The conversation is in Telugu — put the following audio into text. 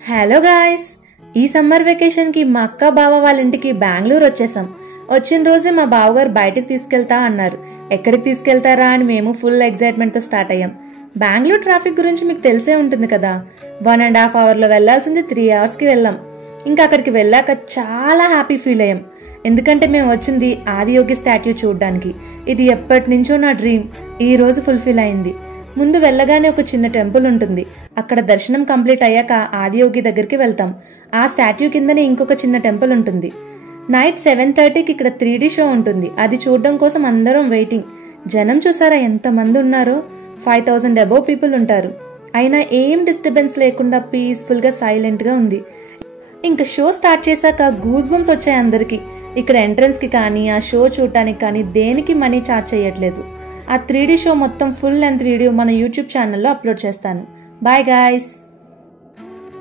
హలో గాయ్స్, ఈ సమ్మర్ వెకేషన్ కి మా అక్క బావ వాళ్ళ ఇంటికి బెంగళూరు వచ్చేసాం. వచ్చిన రోజే మా బావగారు బయటకు తీసుకెళ్తా అన్నారు. ఎక్కడికి తీసుకెళ్తారా అని మేము ఫుల్ ఎక్సైట్మెంట్ తో స్టార్ట్ అయ్యాం. బెంగళూరు ట్రాఫిక్ గురించి మీకు తెలిసే ఉంటుంది కదా. 1.5 hours లో వెళ్లాల్సింది 3 hours కి వెళ్ళాం. ఇంకా అక్కడికి వెళ్ళాక చాలా హ్యాపీ ఫీల్ అయ్యాం. ఎందుకంటే మేము వచ్చింది ఆదియోగి స్టాట్యూ చూడడానికి. ఇది ఎప్పటి నుంచో నా డ్రీమ్ ఈ రోజు ఫుల్ఫిల్ అయింది. ముందు వెళ్ళగానే ఒక చిన్న టెంపుల్ ఉంటుంది. అక్కడ దర్శనం కంప్లీట్ అయ్యాక ఆదియోగి దగ్గరికి వెళ్తాం. ఆ స్టాట్యూ కిందనే ఇంకొక చిన్న టెంపుల్ ఉంటుంది. నైట్ 7:30కి ఇక్కడ 3D షో ఉంటుంది. అది చూడడం కోసం అందరం వెయిటింగ్. జనం చూసారా ఎంత మంది ఉన్నారో? 5,000 అబోవ్ పీపుల్ ఉంటారు. అయినా ఏం డిస్టర్బెన్స్ లేకుండా పీస్ఫుల్ గా సైలెంట్ గా ఉంది. ఇంకా షో స్టార్ట్ చేశాక గూస్ బంప్స్ వచ్చాయి అందరికి. ఇక్కడ ఎంట్రన్స్ కి కానీ ఆ షో చూడటానికి కానీ దేనికి మనీ ఛార్జ్ చేయట్లేదు. ఆ 3D షో మొత్తం ఫుల్ లెంత్ వీడియో మన యూట్యూబ్ ఛానల్లో అప్లోడ్ చేస్తాను. Bye guys.